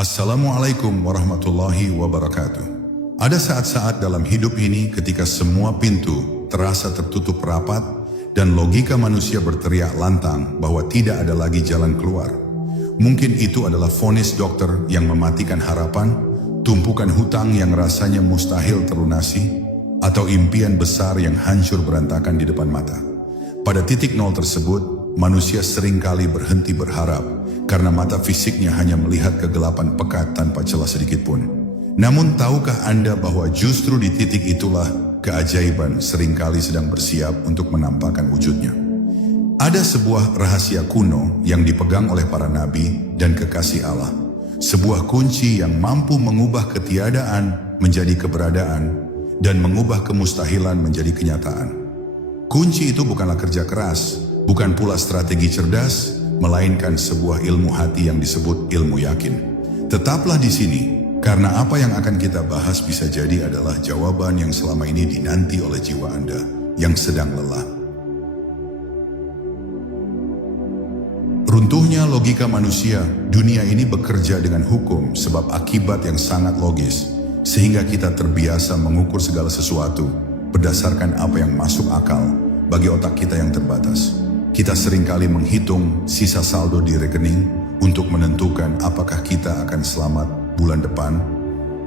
Assalamualaikum warahmatullahi wabarakatuh. Ada saat-saat dalam hidup ini ketika semua pintu terasa tertutup rapat dan logika manusia berteriak lantang bahwa tidak ada lagi jalan keluar. Mungkin itu adalah vonis dokter yang mematikan harapan, tumpukan hutang yang rasanya mustahil terlunasi, atau impian besar yang hancur berantakan di depan mata. Pada titik nol tersebut, manusia seringkali berhenti berharap karena mata fisiknya hanya melihat kegelapan pekat tanpa celah sedikit pun. Namun tahukah Anda bahwa justru di titik itulah keajaiban seringkali sedang bersiap untuk menampakkan wujudnya? Ada sebuah rahasia kuno yang dipegang oleh para nabi dan kekasih Allah. Sebuah kunci yang mampu mengubah ketiadaan menjadi keberadaan dan mengubah kemustahilan menjadi kenyataan. Kunci itu bukanlah kerja keras, bukan pula strategi cerdas, melainkan sebuah ilmu hati yang disebut ilmu yakin. Tetaplah di sini, karena apa yang akan kita bahas bisa jadi adalah jawaban yang selama ini dinanti oleh jiwa Anda yang sedang lelah. Runtuhnya logika manusia, dunia ini bekerja dengan hukum sebab akibat yang sangat logis, sehingga kita terbiasa mengukur segala sesuatu berdasarkan apa yang masuk akal bagi otak kita yang terbatas. Kita seringkali menghitung sisa saldo di rekening untuk menentukan apakah kita akan selamat bulan depan,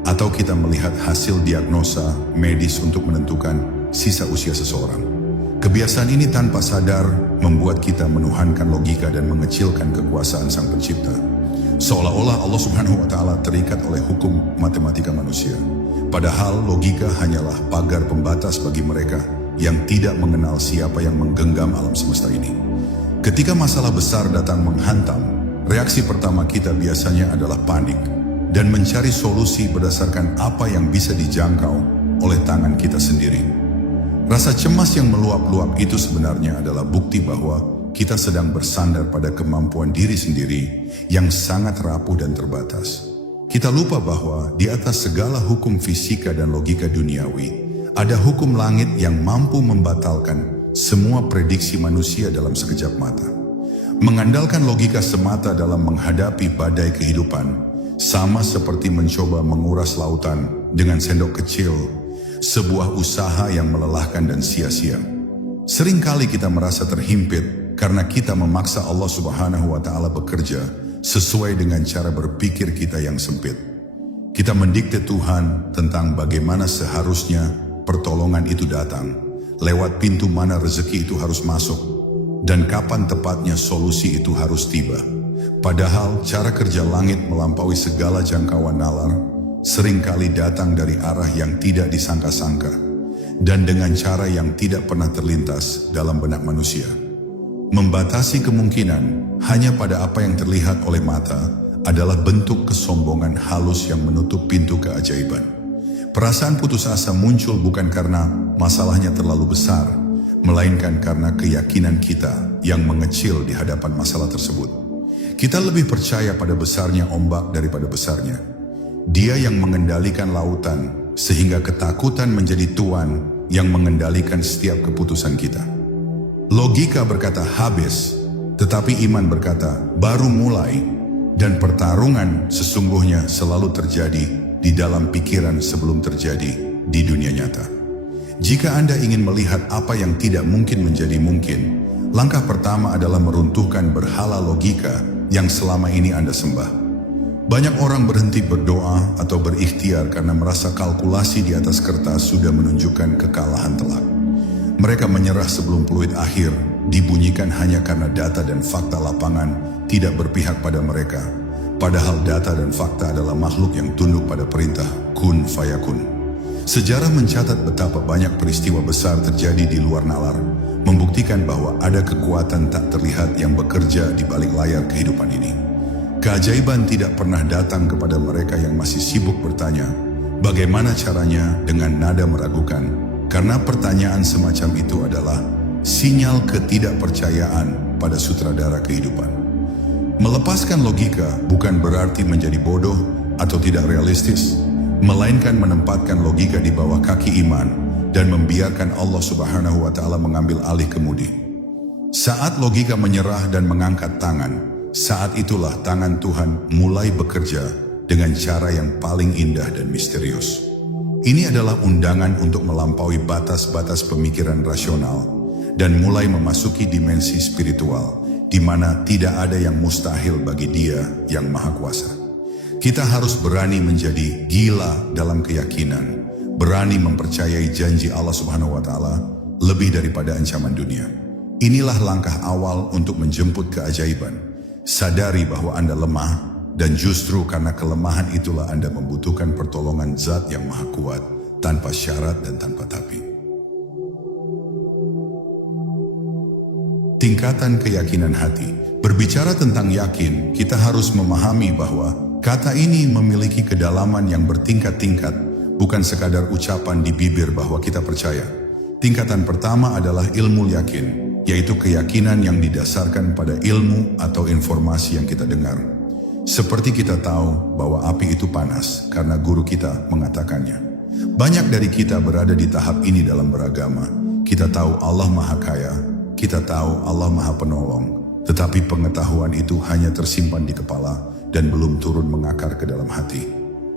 atau kita melihat hasil diagnosa medis untuk menentukan sisa usia seseorang. Kebiasaan ini tanpa sadar membuat kita menuhankan logika dan mengecilkan kekuasaan Sang Pencipta. Seolah-olah Allah Subhanahu wa Ta'ala terikat oleh hukum matematika manusia. Padahal logika hanyalah pagar pembatas bagi mereka yang tidak mengenal siapa yang menggenggam alam semesta ini. Ketika masalah besar datang menghantam, reaksi pertama kita biasanya adalah panik dan mencari solusi berdasarkan apa yang bisa dijangkau oleh tangan kita sendiri. Rasa cemas yang meluap-luap itu sebenarnya adalah bukti bahwa kita sedang bersandar pada kemampuan diri sendiri yang sangat rapuh dan terbatas. Kita lupa bahwa di atas segala hukum fisika dan logika duniawi, ada hukum langit yang mampu membatalkan semua prediksi manusia dalam sekejap mata. Mengandalkan logika semata dalam menghadapi badai kehidupan, sama seperti mencoba menguras lautan dengan sendok kecil, sebuah usaha yang melelahkan dan sia-sia. Seringkali kita merasa terhimpit karena kita memaksa Allah Subhanahu wa Ta'ala bekerja sesuai dengan cara berpikir kita yang sempit. Kita mendikte Tuhan tentang bagaimana seharusnya pertolongan itu datang, lewat pintu mana rezeki itu harus masuk, dan kapan tepatnya solusi itu harus tiba. Padahal cara kerja langit melampaui segala jangkauan nalar, seringkali datang dari arah yang tidak disangka-sangka, dan dengan cara yang tidak pernah terlintas dalam benak manusia. Membatasi kemungkinan hanya pada apa yang terlihat oleh mata adalah bentuk kesombongan halus yang menutup pintu keajaiban. Perasaan putus asa muncul bukan karena masalahnya terlalu besar, melainkan karena keyakinan kita yang mengecil di hadapan masalah tersebut. Kita lebih percaya pada besarnya ombak daripada besarnya Dia yang mengendalikan lautan, sehingga ketakutan menjadi tuan yang mengendalikan setiap keputusan kita. Logika berkata habis, tetapi iman berkata baru mulai, dan pertarungan sesungguhnya selalu terjadi di dalam pikiran sebelum terjadi di dunia nyata. Jika Anda ingin melihat apa yang tidak mungkin menjadi mungkin, langkah pertama adalah meruntuhkan berhala logika yang selama ini Anda sembah. Banyak orang berhenti berdoa atau berikhtiar karena merasa kalkulasi di atas kertas sudah menunjukkan kekalahan telak. Mereka menyerah sebelum peluit akhir dibunyikan hanya karena data dan fakta lapangan tidak berpihak pada mereka. Padahal data dan fakta adalah makhluk yang tunduk pada perintah kun fayakun. Sejarah mencatat betapa banyak peristiwa besar terjadi di luar nalar, membuktikan bahwa ada kekuatan tak terlihat yang bekerja di balik layar kehidupan ini. Keajaiban tidak pernah datang kepada mereka yang masih sibuk bertanya, bagaimana caranya dengan nada meragukan, karena pertanyaan semacam itu adalah sinyal ketidakpercayaan pada sutradara kehidupan. Melepaskan logika bukan berarti menjadi bodoh atau tidak realistis, melainkan menempatkan logika di bawah kaki iman dan membiarkan Allah Subhanahu wa Ta'ala mengambil alih kemudi. Saat logika menyerah dan mengangkat tangan, saat itulah tangan Tuhan mulai bekerja dengan cara yang paling indah dan misterius. Ini adalah undangan untuk melampaui batas-batas pemikiran rasional dan mulai memasuki dimensi spiritual, di mana tidak ada yang mustahil bagi Dia yang Maha Kuasa. Kita harus berani menjadi gila dalam keyakinan, berani mempercayai janji Allah Subhanahu wa Ta'ala lebih daripada ancaman dunia. Inilah langkah awal untuk menjemput keajaiban. Sadari bahwa Anda lemah, dan justru karena kelemahan itulah Anda membutuhkan pertolongan Zat yang Maha Kuat, tanpa syarat dan tanpa tapi. Tingkatan keyakinan hati. Berbicara tentang yakin, kita harus memahami bahwa kata ini memiliki kedalaman yang bertingkat-tingkat, bukan sekadar ucapan di bibir bahwa kita percaya. Tingkatan pertama adalah ilmu yakin, yaitu keyakinan yang didasarkan pada ilmu atau informasi yang kita dengar. Seperti kita tahu bahwa api itu panas karena guru kita mengatakannya. Banyak dari kita berada di tahap ini dalam beragama. Kita tahu Allah Maha Kaya, kita tahu Allah Maha Penolong, tetapi pengetahuan itu hanya tersimpan di kepala dan belum turun mengakar ke dalam hati.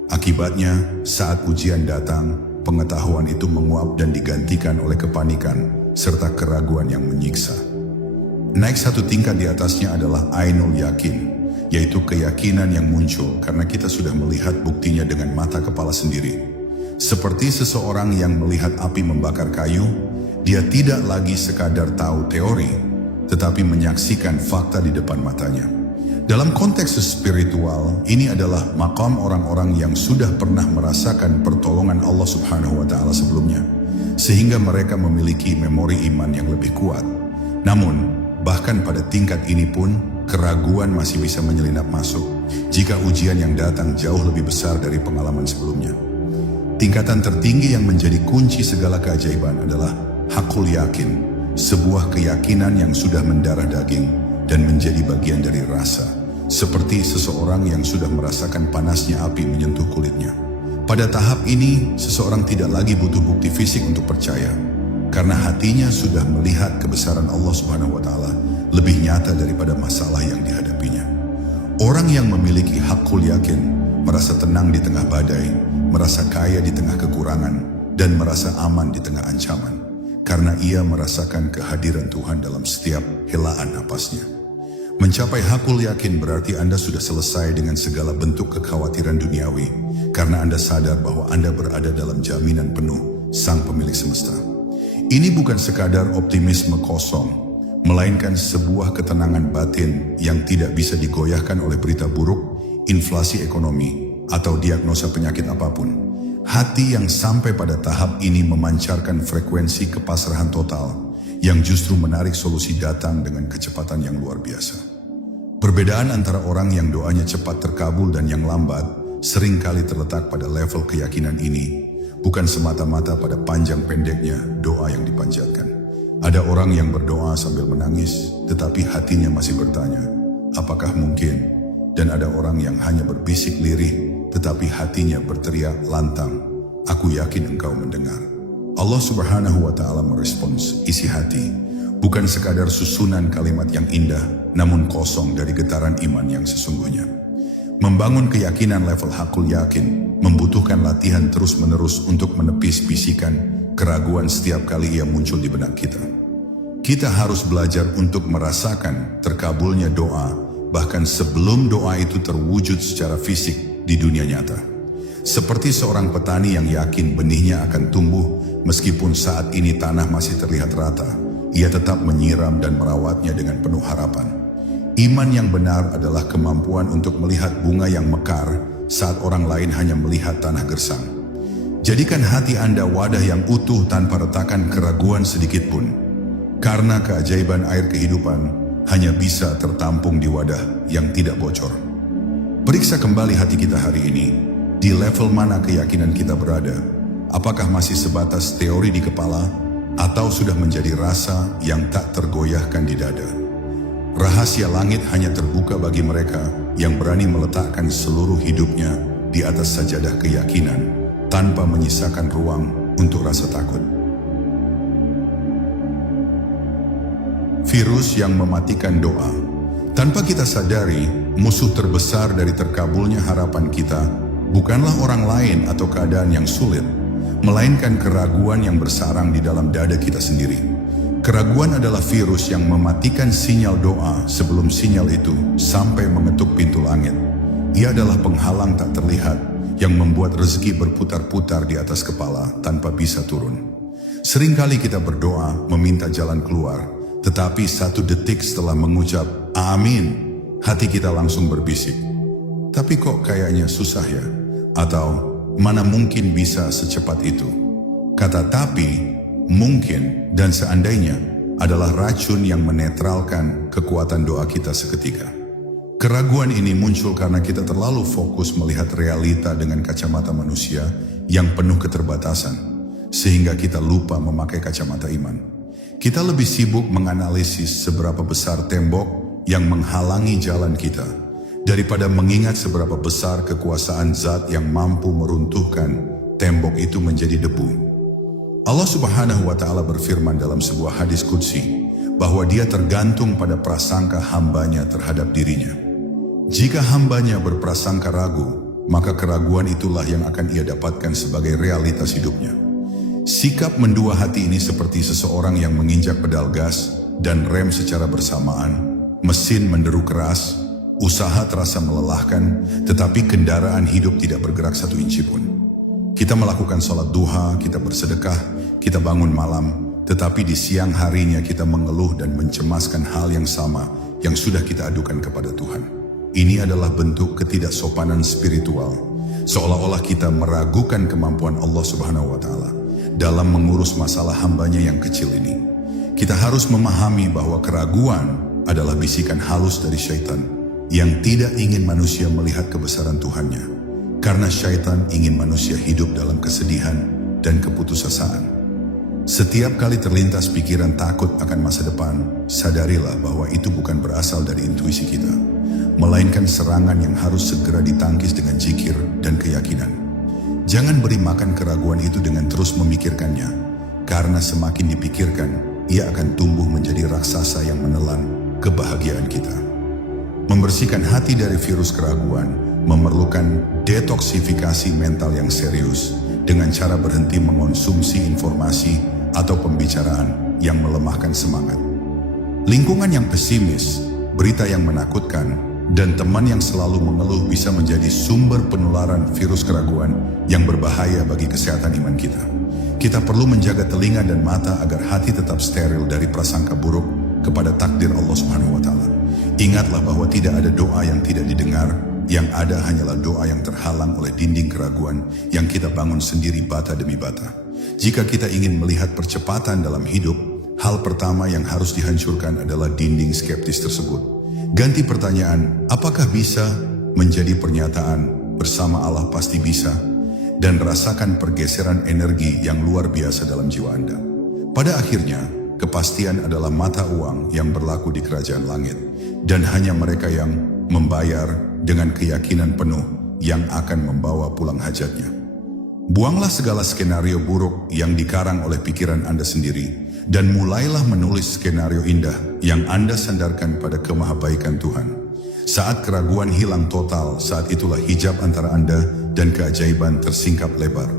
Akibatnya, saat ujian datang, pengetahuan itu menguap dan digantikan oleh kepanikan serta keraguan yang menyiksa. Naik satu tingkat di atasnya adalah ainul yakin, yaitu keyakinan yang muncul karena kita sudah melihat buktinya dengan mata kepala sendiri. Seperti seseorang yang melihat api membakar kayu, dia tidak lagi sekadar tahu teori, tetapi menyaksikan fakta di depan matanya. Dalam konteks spiritual, ini adalah maqam orang-orang yang sudah pernah merasakan pertolongan Allah Subhanahu wa Ta'ala sebelumnya, sehingga mereka memiliki memori iman yang lebih kuat. Namun, bahkan pada tingkat ini pun, keraguan masih bisa menyelinap masuk jika ujian yang datang jauh lebih besar dari pengalaman sebelumnya. Tingkatan tertinggi yang menjadi kunci segala keajaiban adalah hakul yakin, sebuah keyakinan yang sudah mendarah daging dan menjadi bagian dari rasa, seperti seseorang yang sudah merasakan panasnya api menyentuh kulitnya. Pada tahap ini, seseorang tidak lagi butuh bukti fisik untuk percaya, karena hatinya sudah melihat kebesaran Allah Subhanahu wa Ta'ala lebih nyata daripada masalah yang dihadapinya. Orang yang memiliki hakul yakin merasa tenang di tengah badai, merasa kaya di tengah kekurangan, dan merasa aman di tengah ancaman, karena ia merasakan kehadiran Tuhan dalam setiap helaan napasnya. Mencapai hakul yakin berarti Anda sudah selesai dengan segala bentuk kekhawatiran duniawi, karena Anda sadar bahwa Anda berada dalam jaminan penuh Sang Pemilik Semesta. Ini bukan sekadar optimisme kosong, melainkan sebuah ketenangan batin yang tidak bisa digoyahkan oleh berita buruk, inflasi ekonomi, atau diagnosa penyakit apapun. Hati yang sampai pada tahap ini memancarkan frekuensi kepasrahan total, yang justru menarik solusi datang dengan kecepatan yang luar biasa. Perbedaan antara orang yang doanya cepat terkabul dan yang lambat, seringkali terletak pada level keyakinan ini, bukan semata-mata pada panjang pendeknya doa yang dipanjatkan. Ada orang yang berdoa sambil menangis, tetapi hatinya masih bertanya, apakah mungkin? Dan ada orang yang hanya berbisik lirih, tetapi hatinya berteriak lantang, aku yakin engkau mendengar. Allah Subhanahu wa Ta'ala merespons isi hati, bukan sekadar susunan kalimat yang indah, namun kosong dari getaran iman yang sesungguhnya. Membangun keyakinan level hakul yakin membutuhkan latihan terus-menerus untuk menepis bisikan keraguan setiap kali ia muncul di benak kita. Kita harus belajar untuk merasakan terkabulnya doa, bahkan sebelum doa itu terwujud secara fisik di dunia nyata. Seperti seorang petani yang yakin benihnya akan tumbuh, meskipun saat ini tanah masih terlihat rata, ia tetap menyiram dan merawatnya dengan penuh harapan. Iman yang benar adalah kemampuan untuk melihat bunga yang mekar saat orang lain hanya melihat tanah gersang. Jadikan hati Anda wadah yang utuh tanpa retakan keraguan sedikit pun. Karena keajaiban air kehidupan hanya bisa tertampung di wadah yang tidak bocor. Periksa kembali hati kita hari ini. Di level mana keyakinan kita berada? Apakah masih sebatas teori di kepala atau sudah menjadi rasa yang tak tergoyahkan di dada? Rahasia langit hanya terbuka bagi mereka yang berani meletakkan seluruh hidupnya di atas sajadah keyakinan, tanpa menyisakan ruang untuk rasa takut. Virus yang mematikan doa. Tanpa kita sadari, musuh terbesar dari terkabulnya harapan kita bukanlah orang lain atau keadaan yang sulit, melainkan keraguan yang bersarang di dalam dada kita sendiri. Keraguan adalah virus yang mematikan sinyal doa sebelum sinyal itu sampai mengetuk pintu langit. Ia adalah penghalang tak terlihat yang membuat rezeki berputar-putar di atas kepala tanpa bisa turun. Seringkali kita berdoa meminta jalan keluar, tetapi 1 detik setelah mengucap amin, hati kita langsung berbisik, tapi kok kayaknya susah ya? Atau mana mungkin bisa secepat itu? Kata tapi, mungkin, dan seandainya adalah racun yang menetralkan kekuatan doa kita seketika. Keraguan ini muncul karena kita terlalu fokus melihat realita dengan kacamata manusia yang penuh keterbatasan, sehingga kita lupa memakai kacamata iman. Kita lebih sibuk menganalisis seberapa besar tembok yang menghalangi jalan kita, daripada mengingat seberapa besar kekuasaan zat yang mampu meruntuhkan tembok itu menjadi debu. Allah Subhanahu wa Ta'ala berfirman dalam sebuah hadis qudsi bahwa Dia tergantung pada prasangka hambanya terhadap dirinya. Jika hambanya berprasangka ragu, maka keraguan itulah yang akan ia dapatkan sebagai realitas hidupnya. Sikap mendua hati ini seperti seseorang yang menginjak pedal gas dan rem secara bersamaan. Mesin menderu keras, usaha terasa melelahkan, tetapi kendaraan hidup tidak bergerak 1 inci pun. Kita melakukan sholat duha, kita bersedekah, kita bangun malam, tetapi di siang harinya kita mengeluh dan mencemaskan hal yang sama yang sudah kita adukan kepada Tuhan. Ini adalah bentuk ketidaksopanan spiritual, seolah-olah kita meragukan kemampuan Allah Subhanahu wa Ta'ala dalam mengurus masalah hambanya yang kecil ini. Kita harus memahami bahwa keraguan adalah bisikan halus dari syaitan yang tidak ingin manusia melihat kebesaran Tuhannya, karena syaitan ingin manusia hidup dalam kesedihan dan keputusasaan. Setiap kali terlintas pikiran takut akan masa depan, sadarilah bahwa itu bukan berasal dari intuisi kita, melainkan serangan yang harus segera ditangkis dengan zikir dan keyakinan. Jangan beri makan keraguan itu dengan terus memikirkannya, karena semakin dipikirkan, ia akan tumbuh menjadi raksasa yang menelan kebahagiaan kita. Membersihkan hati dari virus keraguan memerlukan detoksifikasi mental yang serius dengan cara berhenti mengonsumsi informasi atau pembicaraan yang melemahkan semangat. Lingkungan yang pesimis, berita yang menakutkan, dan teman yang selalu mengeluh bisa menjadi sumber penularan virus keraguan yang berbahaya bagi kesehatan iman kita. Kita perlu menjaga telinga dan mata agar hati tetap steril dari prasangka buruk kepada takdir Allah Subhanahu wa Ta'ala. Ingatlah bahwa tidak ada doa yang tidak didengar, yang ada hanyalah doa yang terhalang oleh dinding keraguan yang kita bangun sendiri bata demi bata. Jika kita ingin melihat percepatan dalam hidup, hal pertama yang harus dihancurkan adalah dinding skeptis tersebut. Ganti pertanyaan, apakah bisa, menjadi pernyataan, bersama Allah pasti bisa, dan rasakan pergeseran energi yang luar biasa dalam jiwa Anda. Pada akhirnya, kepastian adalah mata uang yang berlaku di kerajaan langit, dan hanya mereka yang membayar dengan keyakinan penuh yang akan membawa pulang hajatnya. Buanglah segala skenario buruk yang dikarang oleh pikiran Anda sendiri, dan mulailah menulis skenario indah yang Anda sandarkan pada kemahabaikan Tuhan. Saat keraguan hilang total, saat itulah hijab antara Anda dan keajaiban tersingkap lebar.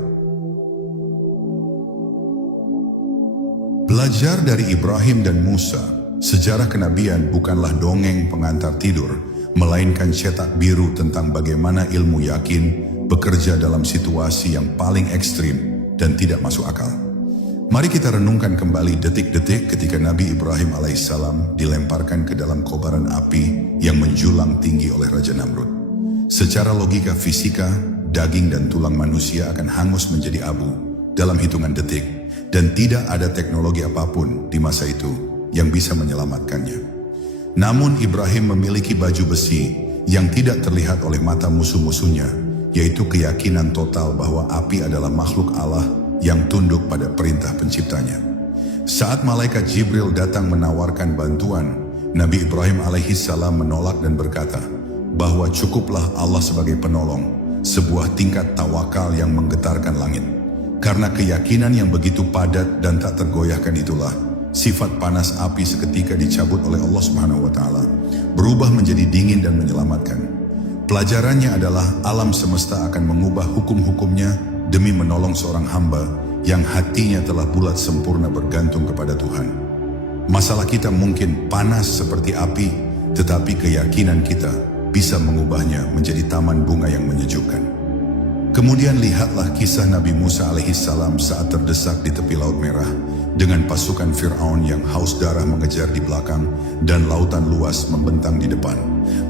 Belajar dari Ibrahim dan Musa, sejarah kenabian bukanlah dongeng pengantar tidur, melainkan cetak biru tentang bagaimana ilmu yakin bekerja dalam situasi yang paling ekstrim dan tidak masuk akal. Mari kita renungkan kembali detik-detik ketika Nabi Ibrahim alaihissalam dilemparkan ke dalam kobaran api yang menjulang tinggi oleh Raja Namrud. Secara logika fisika, daging dan tulang manusia akan hangus menjadi abu dalam hitungan detik, dan tidak ada teknologi apapun di masa itu yang bisa menyelamatkannya. Namun Ibrahim memiliki baju besi yang tidak terlihat oleh mata musuh-musuhnya, yaitu keyakinan total bahwa api adalah makhluk Allah yang tunduk pada perintah penciptanya. Saat malaikat Jibril datang menawarkan bantuan, Nabi Ibrahim alaihissalam menolak dan berkata bahwa cukuplah Allah sebagai penolong, sebuah tingkat tawakal yang menggetarkan langit. Karena keyakinan yang begitu padat dan tak tergoyahkan itulah, Sifat panas api seketika dicabut oleh Allah Subhanahu wa Ta'ala, berubah menjadi dingin dan menyelamatkan. Pelajarannya adalah alam semesta akan mengubah hukum-hukumnya demi menolong seorang hamba yang hatinya telah bulat sempurna bergantung kepada Tuhan. Masalah kita mungkin panas seperti api, tetapi keyakinan kita bisa mengubahnya menjadi taman bunga yang menyejukkan. Kemudian lihatlah kisah Nabi Musa alaihissalam saat terdesak di tepi Laut Merah dengan pasukan Fir'aun yang haus darah mengejar di belakang dan lautan luas membentang di depan.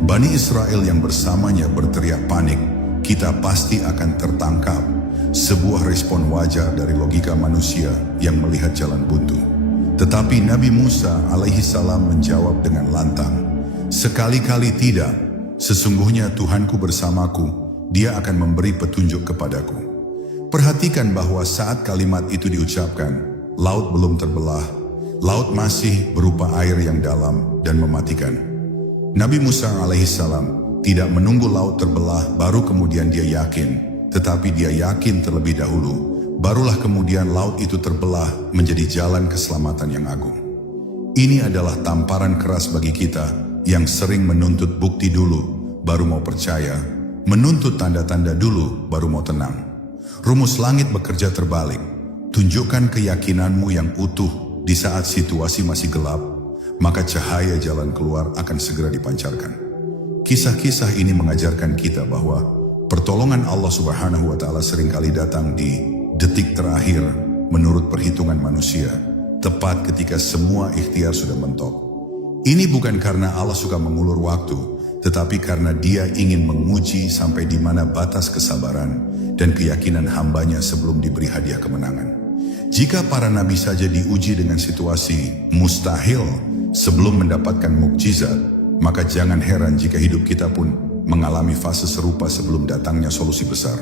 Bani Israel yang bersamanya berteriak panik, kita pasti akan tertangkap. Sebuah respon wajar dari logika manusia yang melihat jalan buntu. Tetapi Nabi Musa alaihissalam menjawab dengan lantang, sekali-kali tidak, sesungguhnya Tuhanku bersamaku, Dia akan memberi petunjuk kepadaku. Perhatikan bahwa saat kalimat itu diucapkan, laut belum terbelah, laut masih berupa air yang dalam dan mematikan. Nabi Musa alaihissalam tidak menunggu laut terbelah baru kemudian dia yakin, tetapi dia yakin terlebih dahulu, barulah kemudian laut itu terbelah menjadi jalan keselamatan yang agung. Ini adalah tamparan keras bagi kita yang sering menuntut bukti dulu, baru mau percaya, menuntut tanda-tanda dulu, baru mau tenang. Rumus langit bekerja terbalik. Tunjukkan keyakinanmu yang utuh di saat situasi masih gelap, maka cahaya jalan keluar akan segera dipancarkan. Kisah-kisah ini mengajarkan kita bahwa pertolongan Allah Subhanahu wa Ta'ala seringkali datang di detik terakhir menurut perhitungan manusia, tepat ketika semua ikhtiar sudah mentok. Ini bukan karena Allah suka mengulur waktu, tetapi karena Dia ingin menguji sampai di mana batas kesabaran dan keyakinan hambanya sebelum diberi hadiah kemenangan. Jika para nabi saja diuji dengan situasi mustahil sebelum mendapatkan mukjizat, maka jangan heran jika hidup kita pun mengalami fase serupa sebelum datangnya solusi besar.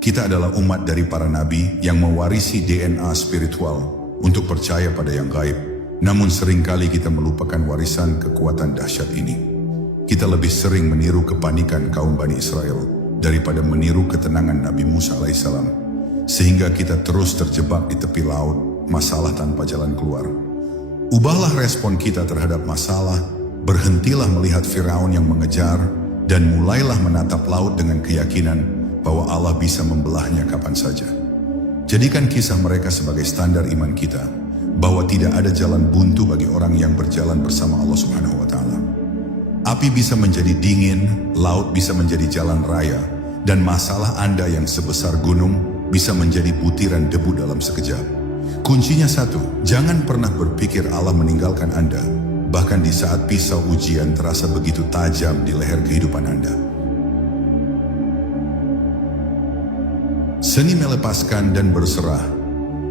Kita adalah umat dari para nabi yang mewarisi DNA spiritual untuk percaya pada yang gaib. Namun seringkali kita melupakan warisan kekuatan dahsyat ini. Kita lebih sering meniru kepanikan kaum Bani Israel daripada meniru ketenangan Nabi Musa alaihissalam. Sehingga kita terus terjebak di tepi laut, masalah tanpa jalan keluar. Ubahlah respon kita terhadap masalah, berhentilah melihat Firaun yang mengejar, dan mulailah menatap laut dengan keyakinan bahwa Allah bisa membelahnya kapan saja. Jadikan kisah mereka sebagai standar iman kita, bahwa tidak ada jalan buntu bagi orang yang berjalan bersama Allah Subhanahu wa Ta'ala. Api bisa menjadi dingin, laut bisa menjadi jalan raya, dan masalah Anda yang sebesar gunung bisa menjadi butiran debu dalam sekejap. Kuncinya satu, jangan pernah berpikir Allah meninggalkan Anda, bahkan di saat pisau ujian terasa begitu tajam di leher kehidupan Anda. Seni melepaskan dan berserah.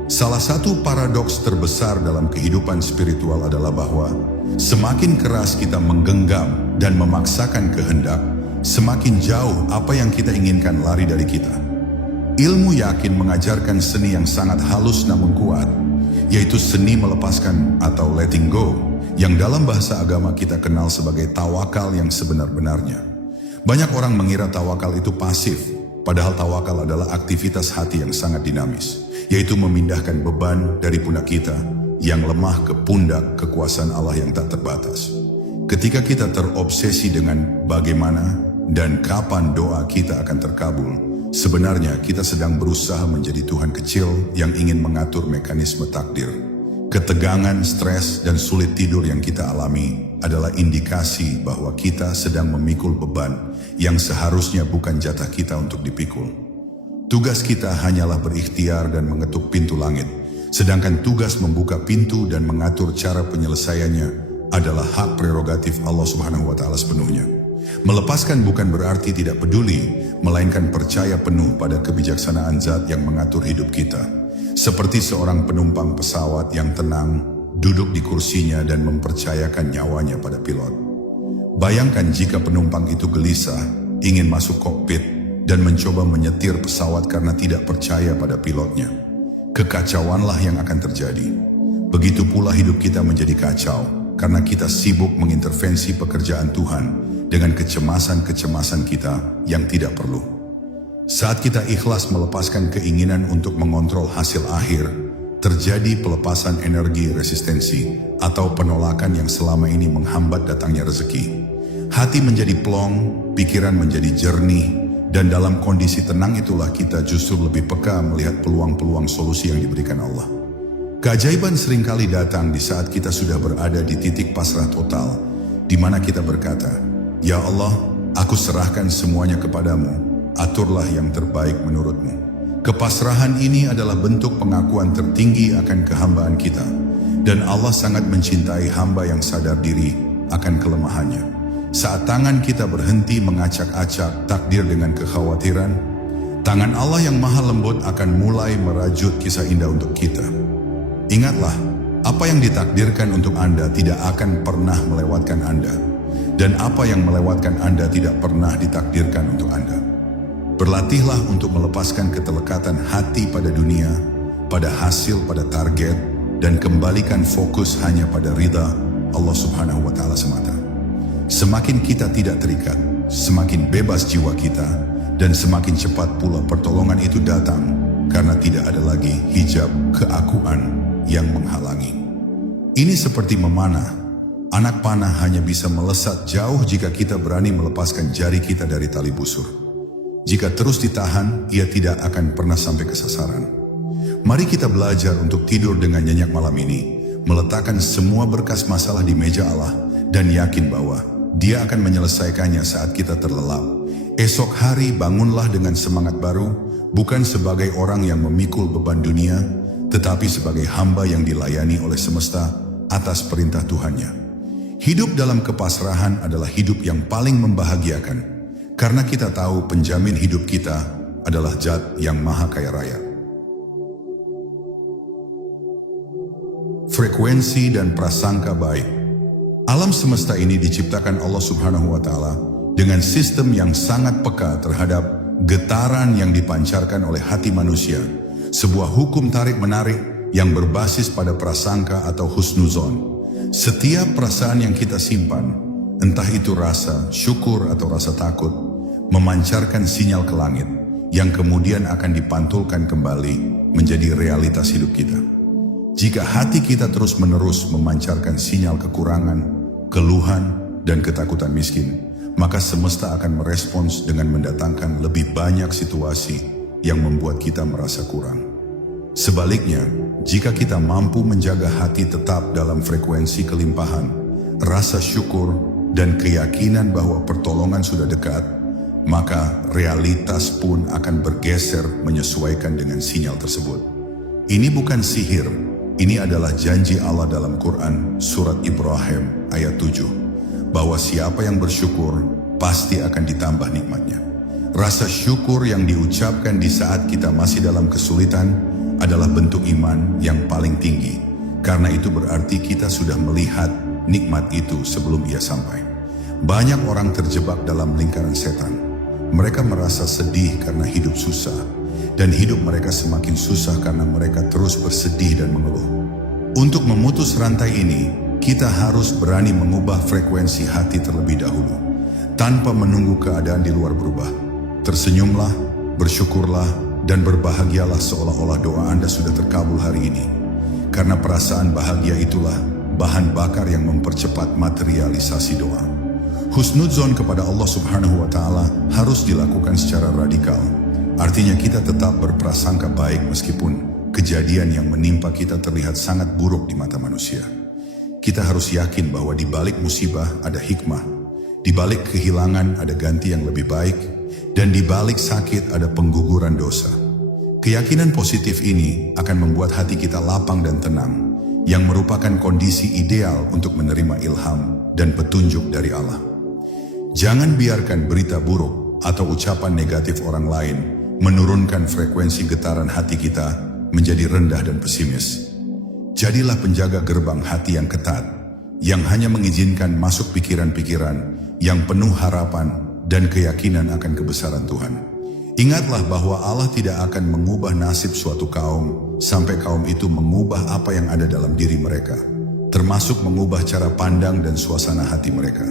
Salah satu paradoks terbesar dalam kehidupan spiritual adalah bahwa semakin keras kita menggenggam dan memaksakan kehendak, semakin jauh apa yang kita inginkan lari dari kita. Ilmu yakin mengajarkan seni yang sangat halus namun kuat, yaitu seni melepaskan atau letting go, yang dalam bahasa agama kita kenal sebagai tawakal yang sebenar-benarnya. Banyak orang mengira tawakal itu pasif, padahal tawakal adalah aktivitas hati yang sangat dinamis, yaitu memindahkan beban dari pundak kita yang lemah ke pundak kekuasaan Allah yang tak terbatas. Ketika kita terobsesi dengan bagaimana dan kapan doa kita akan terkabul, sebenarnya kita sedang berusaha menjadi Tuhan kecil yang ingin mengatur mekanisme takdir. Ketegangan, stres, dan sulit tidur yang kita alami adalah indikasi bahwa kita sedang memikul beban yang seharusnya bukan jatah kita untuk dipikul. Tugas kita hanyalah berikhtiar dan mengetuk pintu langit, sedangkan tugas membuka pintu dan mengatur cara penyelesaiannya adalah hak prerogatif Allah Subhanahu wa Ta'ala sepenuhnya. Melepaskan bukan berarti tidak peduli, melainkan percaya penuh pada kebijaksanaan Zat yang mengatur hidup kita. Seperti seorang penumpang pesawat yang tenang, duduk di kursinya dan mempercayakan nyawanya pada pilot. Bayangkan jika penumpang itu gelisah, ingin masuk kokpit, dan mencoba menyetir pesawat karena tidak percaya pada pilotnya. Kekacauanlah yang akan terjadi. Begitu pula hidup kita menjadi kacau, karena kita sibuk mengintervensi pekerjaan Tuhan dengan kecemasan-kecemasan kita yang tidak perlu. Saat kita ikhlas melepaskan keinginan untuk mengontrol hasil akhir, terjadi pelepasan energi resistensi atau penolakan yang selama ini menghambat datangnya rezeki. Hati menjadi plong, pikiran menjadi jernih, dan dalam kondisi tenang itulah kita justru lebih peka melihat peluang-peluang solusi yang diberikan Allah. Keajaiban seringkali datang di saat kita sudah berada di titik pasrah total, di mana kita berkata, "Ya Allah, aku serahkan semuanya kepadamu, aturlah yang terbaik menurutmu." Kepasrahan ini adalah bentuk pengakuan tertinggi akan kehambaan kita, dan Allah sangat mencintai hamba yang sadar diri akan kelemahannya. Saat tangan kita berhenti mengacak-acak takdir dengan kekhawatiran, tangan Allah yang maha lembut akan mulai merajut kisah indah untuk kita. Ingatlah, apa yang ditakdirkan untuk Anda tidak akan pernah melewatkan Anda, dan apa yang melewatkan Anda tidak pernah ditakdirkan untuk Anda. Berlatihlah untuk melepaskan ketelekatan hati pada dunia, pada hasil, pada target, dan kembalikan fokus hanya pada ridha Allah Subhanahu wa Ta'ala semata. Semakin kita tidak terikat, semakin bebas jiwa kita, dan semakin cepat pula pertolongan itu datang, karena tidak ada lagi hijab keakuan yang menghalangi. Ini seperti memanah. Anak panah hanya bisa melesat jauh jika kita berani melepaskan jari kita dari tali busur. Jika terus ditahan, ia tidak akan pernah sampai ke sasaran. Mari kita belajar untuk tidur dengan nyenyak malam ini, meletakkan semua berkas masalah di meja Allah, dan yakin bahwa Dia akan menyelesaikannya saat kita terlelap. Esok hari bangunlah dengan semangat baru, bukan sebagai orang yang memikul beban dunia, tetapi sebagai hamba yang dilayani oleh semesta atas perintah Tuhannya. Hidup dalam kepasrahan adalah hidup yang paling membahagiakan, karena kita tahu penjamin hidup kita adalah Zat yang Maha Kaya Raya. Frekuensi dan prasangka baik. Alam semesta ini diciptakan Allah Subhanahu wa Ta'ala dengan sistem yang sangat peka terhadap getaran yang dipancarkan oleh hati manusia, sebuah hukum tarik-menarik yang berbasis pada prasangka atau husnuzon. Setiap perasaan yang kita simpan, entah itu rasa syukur atau rasa takut, memancarkan sinyal ke langit yang kemudian akan dipantulkan kembali menjadi realitas hidup kita. Jika hati kita terus-menerus memancarkan sinyal kekurangan, keluhan, dan ketakutan miskin, maka semesta akan merespons dengan mendatangkan lebih banyak situasi yang membuat kita merasa kurang. Sebaliknya, jika kita mampu menjaga hati tetap dalam frekuensi kelimpahan, rasa syukur, dan keyakinan bahwa pertolongan sudah dekat, maka realitas pun akan bergeser menyesuaikan dengan sinyal tersebut. Ini bukan sihir. Ini adalah janji Allah dalam Quran Surat Ibrahim ayat 7, bahwa siapa yang bersyukur pasti akan ditambah nikmatnya. Rasa syukur yang diucapkan di saat kita masih dalam kesulitan adalah bentuk iman yang paling tinggi, karena itu berarti kita sudah melihat nikmat itu sebelum ia sampai. Banyak orang terjebak dalam lingkaran setan. Mereka merasa sedih karena hidup susah, dan hidup mereka semakin susah karena mereka terus bersedih dan mengeluh. Untuk memutus rantai ini, kita harus berani mengubah frekuensi hati terlebih dahulu, tanpa menunggu keadaan di luar berubah. Tersenyumlah, bersyukurlah, dan berbahagialah seolah-olah doa Anda sudah terkabul hari ini. Karena perasaan bahagia itulah bahan bakar yang mempercepat materialisasi doa. Husnudzon kepada Allah Subhanahu wa Ta'ala harus dilakukan secara radikal. Artinya kita tetap berprasangka baik meskipun kejadian yang menimpa kita terlihat sangat buruk di mata manusia. Kita harus yakin bahwa di balik musibah ada hikmah, di balik kehilangan ada ganti yang lebih baik, dan di balik sakit ada pengguguran dosa. Keyakinan positif ini akan membuat hati kita lapang dan tenang, yang merupakan kondisi ideal untuk menerima ilham dan petunjuk dari Allah. Jangan biarkan berita buruk atau ucapan negatif orang lain menurunkan frekuensi getaran hati kita menjadi rendah dan pesimis. Jadilah penjaga gerbang hati yang ketat, yang hanya mengizinkan masuk pikiran-pikiran yang penuh harapan dan keyakinan akan kebesaran Tuhan. Ingatlah bahwa Allah tidak akan mengubah nasib suatu kaum sampai kaum itu mengubah apa yang ada dalam diri mereka, termasuk mengubah cara pandang dan suasana hati mereka.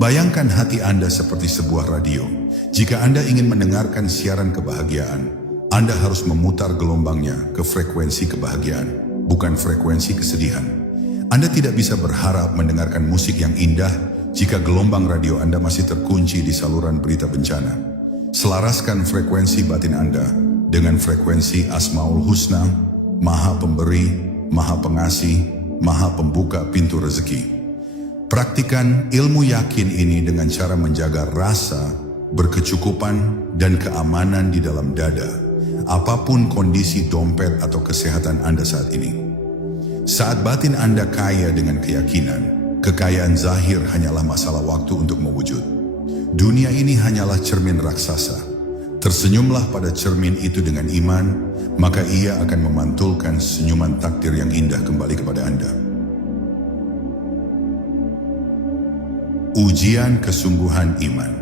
Bayangkan hati Anda seperti sebuah radio. Jika Anda ingin mendengarkan siaran kebahagiaan, Anda harus memutar gelombangnya ke frekuensi kebahagiaan, bukan frekuensi kesedihan. Anda tidak bisa berharap mendengarkan musik yang indah jika gelombang radio Anda masih terkunci di saluran berita bencana. Selaraskan frekuensi batin Anda dengan frekuensi Asmaul Husna, Maha Pemberi, Maha Pengasih, Maha Pembuka pintu rezeki. Praktikan ilmu yakin ini dengan cara menjaga rasa, berkecukupan, dan keamanan di dalam dada. Apapun kondisi dompet atau kesehatan Anda saat ini. Saat batin Anda kaya dengan keyakinan, kekayaan zahir hanyalah masalah waktu untuk mewujud. Dunia ini hanyalah cermin raksasa. Tersenyumlah pada cermin itu dengan iman, maka ia akan memantulkan senyuman takdir yang indah kembali kepada Anda. Ujian kesungguhan iman.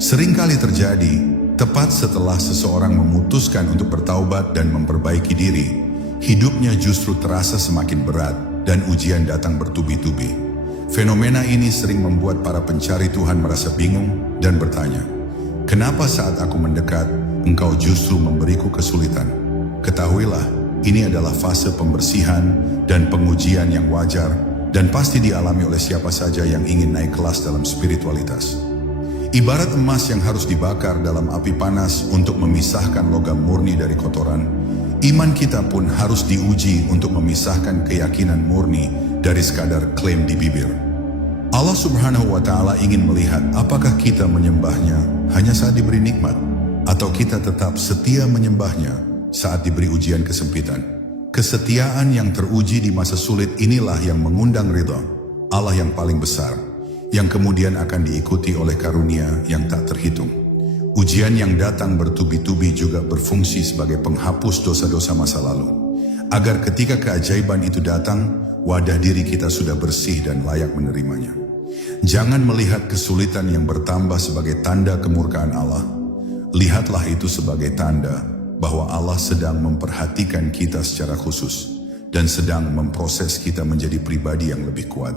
Seringkali terjadi tepat setelah seseorang memutuskan untuk bertaubat dan memperbaiki diri, hidupnya justru terasa semakin berat dan ujian datang bertubi-tubi. Fenomena ini sering membuat para pencari Tuhan merasa bingung dan bertanya, "Kenapa saat aku mendekat, Engkau justru memberiku kesulitan?" Ketahuilah, ini adalah fase pembersihan dan pengujian yang wajar dan pasti dialami oleh siapa saja yang ingin naik kelas dalam spiritualitas. Ibarat emas yang harus dibakar dalam api panas untuk memisahkan logam murni dari kotoran, iman kita pun harus diuji untuk memisahkan keyakinan murni dari sekadar klaim di bibir. Allah Subhanahu wa Ta'ala ingin melihat apakah kita menyembahnya hanya saat diberi nikmat, atau kita tetap setia menyembahnya saat diberi ujian kesempitan. Kesetiaan yang teruji di masa sulit inilah yang mengundang ridha Allah yang paling besar, yang kemudian akan diikuti oleh karunia yang tak terhitung. Ujian yang datang bertubi-tubi juga berfungsi sebagai penghapus dosa-dosa masa lalu, agar ketika keajaiban itu datang, wadah diri kita sudah bersih dan layak menerimanya. Jangan melihat kesulitan yang bertambah sebagai tanda kemurkaan Allah. Lihatlah itu sebagai tanda bahwa Allah sedang memperhatikan kita secara khusus dan sedang memproses kita menjadi pribadi yang lebih kuat.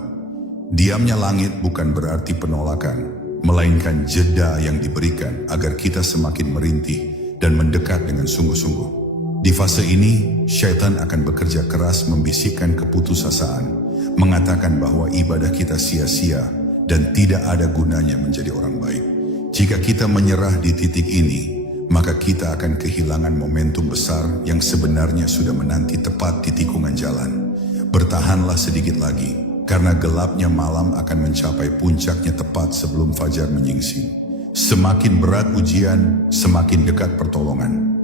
Diamnya langit bukan berarti penolakan, melainkan jeda yang diberikan agar kita semakin merintih dan mendekat dengan sungguh-sungguh. Di fase ini, syaitan akan bekerja keras membisikkan keputusasaan, mengatakan bahwa ibadah kita sia-sia dan tidak ada gunanya menjadi orang baik. Jika kita menyerah di titik ini, maka kita akan kehilangan momentum besar yang sebenarnya sudah menanti tepat di tikungan jalan. Bertahanlah sedikit lagi, karena gelapnya malam akan mencapai puncaknya tepat sebelum fajar menyingsing. Semakin berat ujian, semakin dekat pertolongan.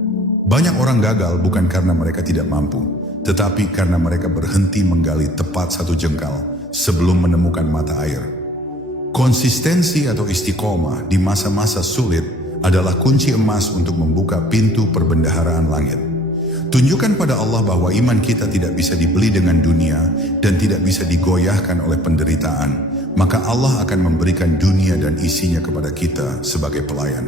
Banyak orang gagal bukan karena mereka tidak mampu, tetapi karena mereka berhenti menggali tepat satu jengkal sebelum menemukan mata air. Konsistensi atau istiqomah di masa-masa sulit adalah kunci emas untuk membuka pintu perbendaharaan langit. Tunjukkan pada Allah bahwa iman kita tidak bisa dibeli dengan dunia dan tidak bisa digoyahkan oleh penderitaan, maka Allah akan memberikan dunia dan isinya kepada kita sebagai pelayan.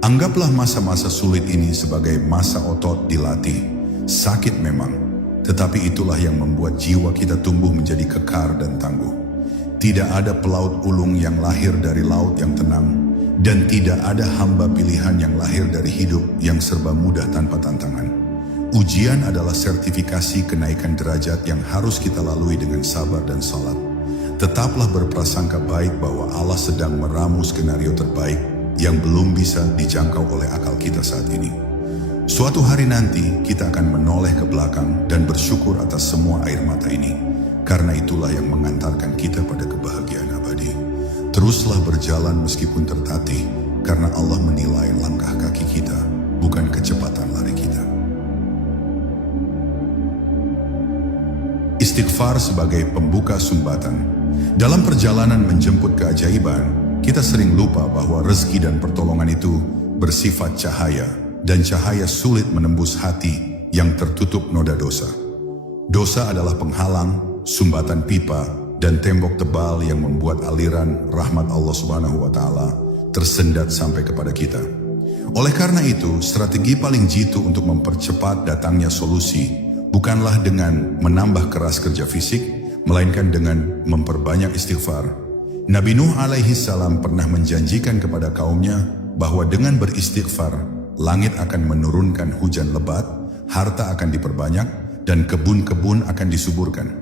Anggaplah masa-masa sulit ini sebagai masa otot dilatih. Sakit memang, tetapi itulah yang membuat jiwa kita tumbuh menjadi kekar dan tangguh. Tidak ada pelaut ulung yang lahir dari laut yang tenang, dan tidak ada hamba pilihan yang lahir dari hidup yang serba mudah tanpa tantangan. Ujian adalah sertifikasi kenaikan derajat yang harus kita lalui dengan sabar dan salat. Tetaplah berprasangka baik bahwa Allah sedang meramu skenario terbaik yang belum bisa dijangkau oleh akal kita saat ini. Suatu hari nanti kita akan menoleh ke belakang dan bersyukur atas semua air mata ini, karena itulah yang mengantarkan kita pada kebahagiaan abadi. Teruslah berjalan meskipun tertatih, karena Allah menilai langkah kaki kita, bukan kecepatan lari kita. Istighfar sebagai pembuka sumbatan. Dalam perjalanan menjemput keajaiban, kita sering lupa bahwa rezeki dan pertolongan itu bersifat cahaya, dan cahaya sulit menembus hati yang tertutup noda dosa. Dosa adalah penghalang, sumbatan pipa, dan tembok tebal yang membuat aliran rahmat Allah Subhanahu wa Ta'ala tersendat sampai kepada kita. Oleh karena itu, strategi paling jitu untuk mempercepat datangnya solusi bukanlah dengan menambah keras kerja fisik, melainkan dengan memperbanyak istighfar. Nabi Nuh alaihi salam pernah menjanjikan kepada kaumnya bahwa dengan beristighfar, langit akan menurunkan hujan lebat, harta akan diperbanyak, dan kebun-kebun akan disuburkan.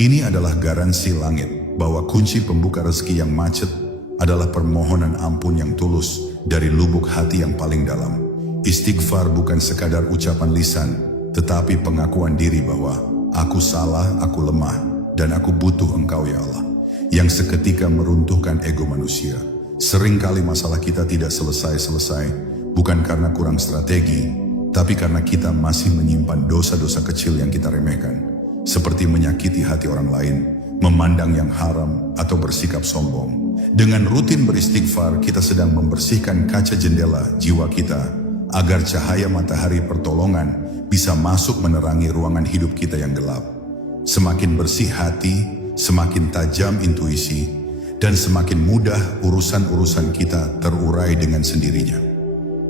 Ini adalah garansi langit bahwa kunci pembuka rezeki yang macet adalah permohonan ampun yang tulus dari lubuk hati yang paling dalam. Istighfar bukan sekadar ucapan lisan, tetapi pengakuan diri bahwa aku salah, aku lemah, dan aku butuh Engkau ya Allah, yang seketika meruntuhkan ego manusia. Seringkali masalah kita tidak selesai-selesai, bukan karena kurang strategi, tapi karena kita masih menyimpan dosa-dosa kecil yang kita remehkan, seperti menyakiti hati orang lain, memandang yang haram, atau bersikap sombong. Dengan rutin beristighfar, kita sedang membersihkan kaca jendela jiwa kita, agar cahaya matahari pertolongan bisa masuk menerangi ruangan hidup kita yang gelap. Semakin bersih hati, semakin tajam intuisi, dan semakin mudah urusan-urusan kita terurai dengan sendirinya.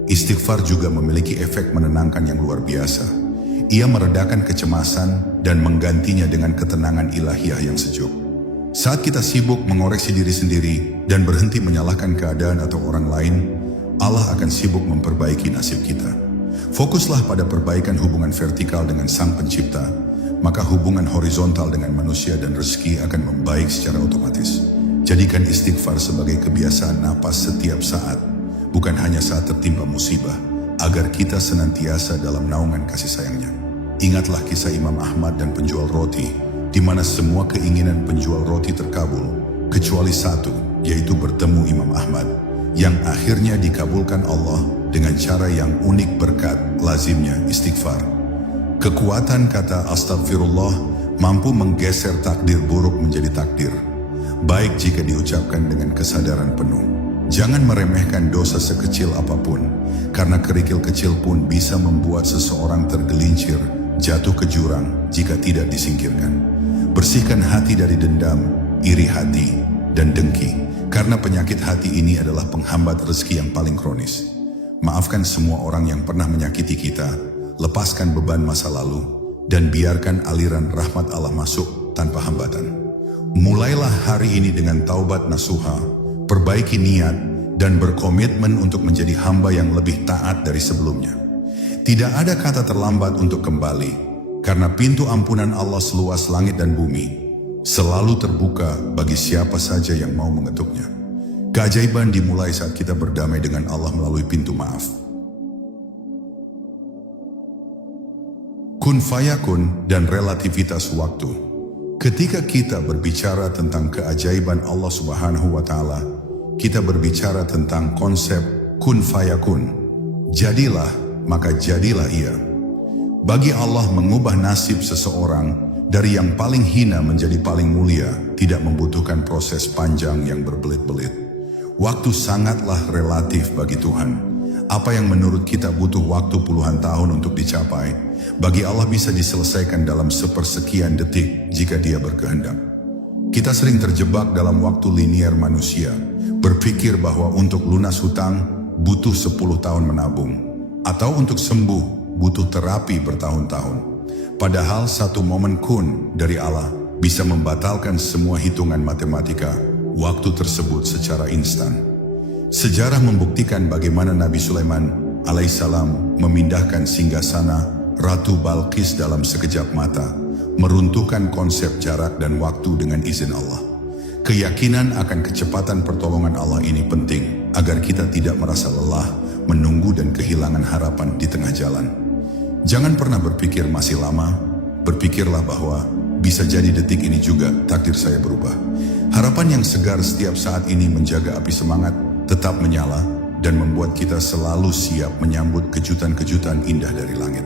Istighfar juga memiliki efek menenangkan yang luar biasa. Ia meredakan kecemasan dan menggantinya dengan ketenangan ilahiyah yang sejuk. Saat kita sibuk mengoreksi diri sendiri dan berhenti menyalahkan keadaan atau orang lain, Allah akan sibuk memperbaiki nasib kita. Fokuslah pada perbaikan hubungan vertikal dengan Sang Pencipta, maka hubungan horizontal dengan manusia dan rezeki akan membaik secara otomatis. Jadikan istighfar sebagai kebiasaan napas setiap saat, bukan hanya saat tertimpa musibah, agar kita senantiasa dalam naungan kasih sayangnya. Ingatlah kisah Imam Ahmad dan penjual roti, di mana semua keinginan penjual roti terkabul, kecuali satu, yaitu bertemu Imam Ahmad, yang akhirnya dikabulkan Allah dengan cara yang unik berkat lazimnya istighfar. Kekuatan kata astagfirullah mampu menggeser takdir buruk menjadi takdir, baik jika diucapkan dengan kesadaran penuh. Jangan meremehkan dosa sekecil apapun, karena kerikil kecil pun bisa membuat seseorang tergelincir, jatuh ke jurang jika tidak disingkirkan. Bersihkan hati dari dendam, iri hati, dan dengki, karena penyakit hati ini adalah penghambat rezeki yang paling kronis. Maafkan semua orang yang pernah menyakiti kita, lepaskan beban masa lalu, dan biarkan aliran rahmat Allah masuk tanpa hambatan. Mulailah hari ini dengan taubat nasuha, perbaiki niat, dan berkomitmen untuk menjadi hamba yang lebih taat dari sebelumnya. Tidak ada kata terlambat untuk kembali, karena pintu ampunan Allah seluas langit dan bumi, selalu terbuka bagi siapa saja yang mau mengetuknya. Keajaiban dimulai saat kita berdamai dengan Allah melalui pintu maaf. Kun fayakun dan relativitas waktu. Ketika kita berbicara tentang keajaiban Allah Subhanahu wa Ta'ala, kita berbicara tentang konsep kun fayakun. Jadilah, maka jadilah ia. Bagi Allah, mengubah nasib seseorang dari yang paling hina menjadi paling mulia tidak membutuhkan proses panjang yang berbelit-belit. Waktu sangatlah relatif bagi Tuhan. Apa yang menurut kita butuh waktu puluhan tahun untuk dicapai, bagi Allah bisa diselesaikan dalam sepersekian detik jika Dia berkehendak. Kita sering terjebak dalam waktu linier manusia, berpikir bahwa untuk lunas hutang butuh 10 tahun menabung, atau untuk sembuh butuh terapi bertahun-tahun. Padahal satu momen kun dari Allah bisa membatalkan semua hitungan matematika waktu tersebut secara instan. Sejarah membuktikan bagaimana Nabi Sulaiman alaihissalam memindahkan singgasana Ratu Balqis dalam sekejap mata, meruntuhkan konsep jarak dan waktu dengan izin Allah. Keyakinan akan kecepatan pertolongan Allah ini penting agar kita tidak merasa lelah, menunggu dan kehilangan harapan di tengah jalan. Jangan pernah berpikir masih lama, berpikirlah bahwa bisa jadi detik ini juga takdir saya berubah. Harapan yang segar setiap saat ini menjaga api semangat tetap menyala dan membuat kita selalu siap menyambut kejutan-kejutan indah dari langit.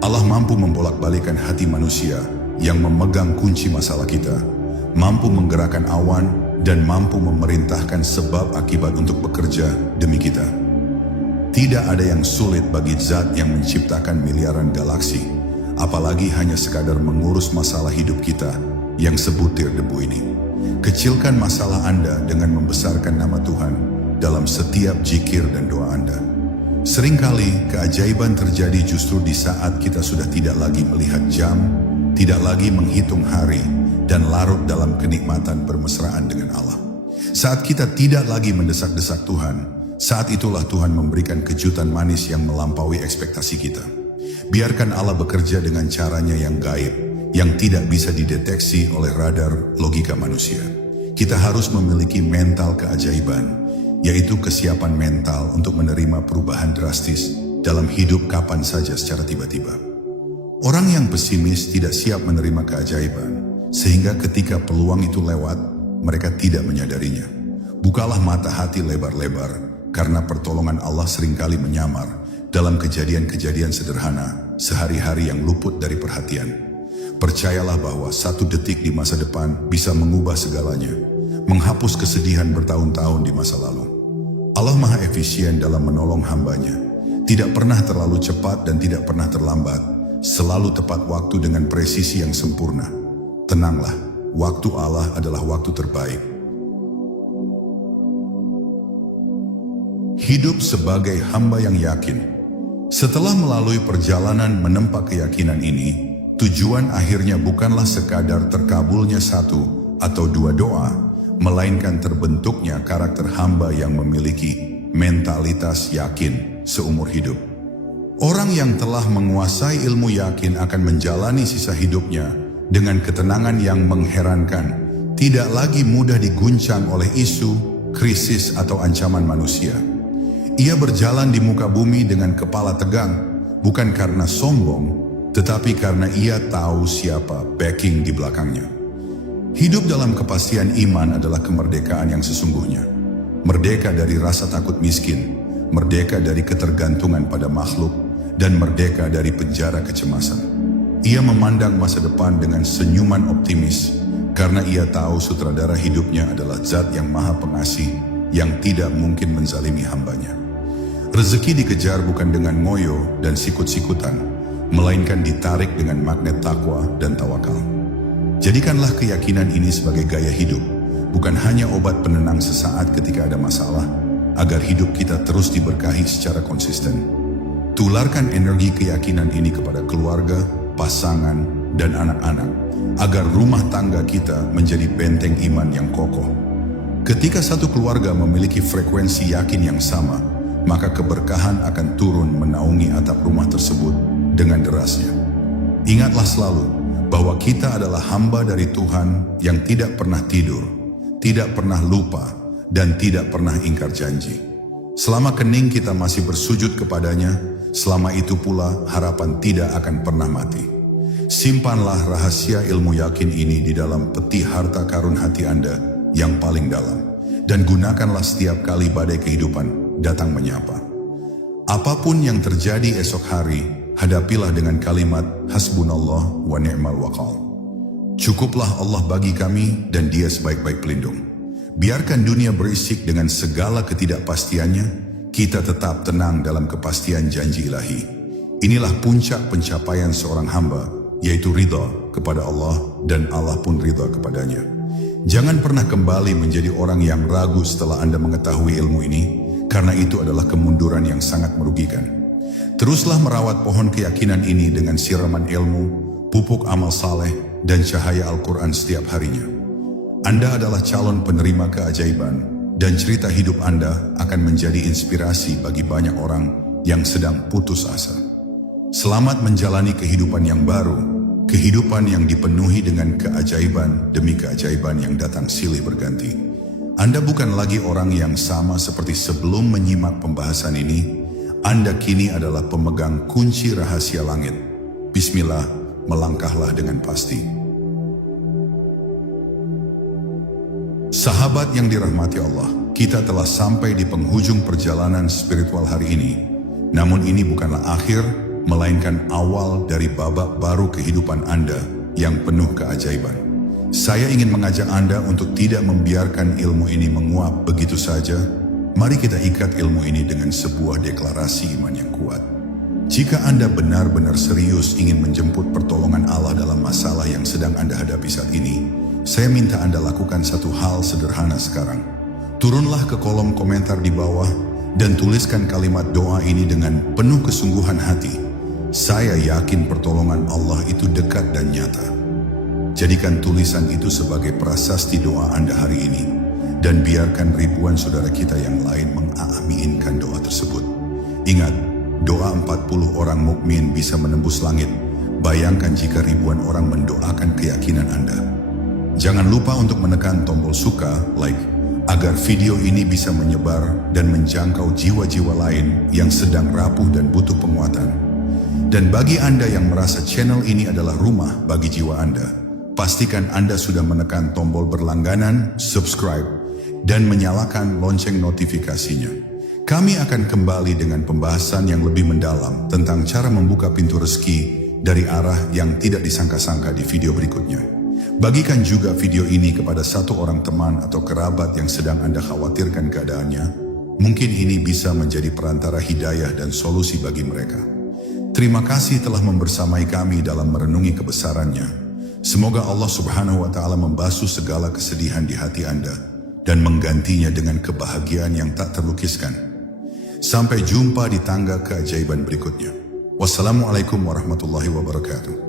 Allah mampu membolak-balikan hati manusia yang memegang kunci masalah kita, mampu menggerakkan awan dan mampu memerintahkan sebab akibat untuk bekerja demi kita. Tidak ada yang sulit bagi zat yang menciptakan miliaran galaksi, apalagi hanya sekadar mengurus masalah hidup kita yang sebutir debu ini. Kecilkan masalah Anda dengan membesarkan nama Tuhan dalam setiap zikir dan doa Anda. Seringkali keajaiban terjadi justru di saat kita sudah tidak lagi melihat jam, tidak lagi menghitung hari, dan larut dalam kenikmatan bermesraan dengan Allah. Saat kita tidak lagi mendesak-desak Tuhan, Saat itulah Tuhan memberikan kejutan manis yang melampaui ekspektasi kita. Biarkan Allah bekerja dengan caranya yang gaib, yang tidak bisa dideteksi oleh radar logika manusia. Kita harus memiliki mental keajaiban, yaitu kesiapan mental untuk menerima perubahan drastis dalam hidup kapan saja secara tiba-tiba. Orang yang pesimis tidak siap menerima keajaiban, sehingga ketika peluang itu lewat, mereka tidak menyadarinya. Bukalah mata hati lebar-lebar, karena pertolongan Allah seringkali menyamar dalam kejadian-kejadian sederhana sehari-hari yang luput dari perhatian. Percayalah bahwa 1 detik di masa depan bisa mengubah segalanya, menghapus kesedihan bertahun-tahun di masa lalu. Allah Maha Efisien dalam menolong hambanya, tidak pernah terlalu cepat dan tidak pernah terlambat, selalu tepat waktu dengan presisi yang sempurna. Tenanglah, waktu Allah adalah waktu terbaik. Hidup sebagai hamba yang yakin. Setelah melalui perjalanan menempa keyakinan ini, tujuan akhirnya bukanlah sekadar terkabulnya 1 atau 2 doa, melainkan terbentuknya karakter hamba yang memiliki mentalitas yakin seumur hidup. Orang yang telah menguasai ilmu yakin akan menjalani sisa hidupnya dengan ketenangan yang mengherankan, tidak lagi mudah diguncang oleh isu, krisis atau ancaman manusia. Ia berjalan di muka bumi dengan kepala tegang, bukan karena sombong, tetapi karena ia tahu siapa backing di belakangnya. Hidup dalam kepastian iman adalah kemerdekaan yang sesungguhnya. Merdeka dari rasa takut miskin, merdeka dari ketergantungan pada makhluk, dan merdeka dari penjara kecemasan. Ia memandang masa depan dengan senyuman optimis, karena ia tahu sutradara hidupnya adalah Zat yang Maha Pengasih, yang tidak mungkin menzalimi hambanya. Rezeki dikejar bukan dengan ngoyo dan sikut-sikutan, melainkan ditarik dengan magnet takwa dan tawakal. Jadikanlah keyakinan ini sebagai gaya hidup, bukan hanya obat penenang sesaat ketika ada masalah, agar hidup kita terus diberkahi secara konsisten. Tularkan energi keyakinan ini kepada keluarga, pasangan, dan anak-anak, agar rumah tangga kita menjadi benteng iman yang kokoh. Ketika satu keluarga memiliki frekuensi yakin yang sama, maka keberkahan akan turun menaungi atap rumah tersebut dengan derasnya. Ingatlah selalu bahwa kita adalah hamba dari Tuhan yang tidak pernah tidur, tidak pernah lupa, dan tidak pernah ingkar janji. Selama kening kita masih bersujud kepadanya, selama itu pula harapan tidak akan pernah mati. Simpanlah rahasia ilmu yakin ini di dalam peti harta karun hati Anda yang paling dalam, dan gunakanlah setiap kali badai kehidupan datang menyapa. Apapun yang terjadi esok hari, hadapilah dengan kalimat hasbunallah wa ni'mal wakal. Cukuplah Allah bagi kami dan Dia sebaik-baik pelindung. Biarkan dunia berisik dengan segala ketidakpastiannya, kita tetap tenang dalam kepastian janji ilahi. Inilah puncak pencapaian seorang hamba, yaitu ridha kepada Allah dan Allah pun ridha kepadanya. Jangan pernah kembali menjadi orang yang ragu setelah Anda mengetahui ilmu ini, karena itu adalah kemunduran yang sangat merugikan. Teruslah merawat pohon keyakinan ini dengan siraman ilmu, pupuk amal saleh, dan cahaya Al-Quran setiap harinya. Anda adalah calon penerima keajaiban, dan cerita hidup Anda akan menjadi inspirasi bagi banyak orang yang sedang putus asa. Selamat menjalani kehidupan yang baru, kehidupan yang dipenuhi dengan keajaiban demi keajaiban yang datang silih berganti. Anda bukan lagi orang yang sama seperti sebelum menyimak pembahasan ini. Anda kini adalah pemegang kunci rahasia langit. Bismillah, melangkahlah dengan pasti. Sahabat yang dirahmati Allah, kita telah sampai di penghujung perjalanan spiritual hari ini. Namun ini bukanlah akhir, melainkan awal dari babak baru kehidupan Anda yang penuh keajaiban. Saya ingin mengajak Anda untuk tidak membiarkan ilmu ini menguap begitu saja. Mari kita ikat ilmu ini dengan sebuah deklarasi iman yang kuat. Jika Anda benar-benar serius ingin menjemput pertolongan Allah dalam masalah yang sedang Anda hadapi saat ini, saya minta Anda lakukan satu hal sederhana sekarang. Turunlah ke kolom komentar di bawah dan tuliskan kalimat doa ini dengan penuh kesungguhan hati. Saya yakin pertolongan Allah itu dekat dan nyata. Jadikan tulisan itu sebagai prasasti doa Anda hari ini. dan biarkan ribuan saudara kita yang lain mengaminkan doa tersebut. Ingat, doa 40 orang mukmin bisa menembus langit. Bayangkan jika ribuan orang mendoakan keyakinan Anda. Jangan lupa untuk menekan tombol suka, like, agar video ini bisa menyebar dan menjangkau jiwa-jiwa lain yang sedang rapuh dan butuh penguatan. Dan bagi Anda yang merasa channel ini adalah rumah bagi jiwa Anda, pastikan Anda sudah menekan tombol berlangganan, subscribe, dan menyalakan lonceng notifikasinya. Kami akan kembali dengan pembahasan yang lebih mendalam tentang cara membuka pintu rezeki dari arah yang tidak disangka-sangka di video berikutnya. Bagikan juga video ini kepada satu orang teman atau kerabat yang sedang Anda khawatirkan keadaannya. Mungkin ini bisa menjadi perantara hidayah dan solusi bagi mereka. Terima kasih telah membersamai kami dalam merenungi kebesarannya. Semoga Allah Subhanahu wa Ta'ala membasuh segala kesedihan di hati Anda dan menggantinya dengan kebahagiaan yang tak terlukiskan. Sampai jumpa di tangga keajaiban berikutnya. Wassalamualaikum warahmatullahi wabarakatuh.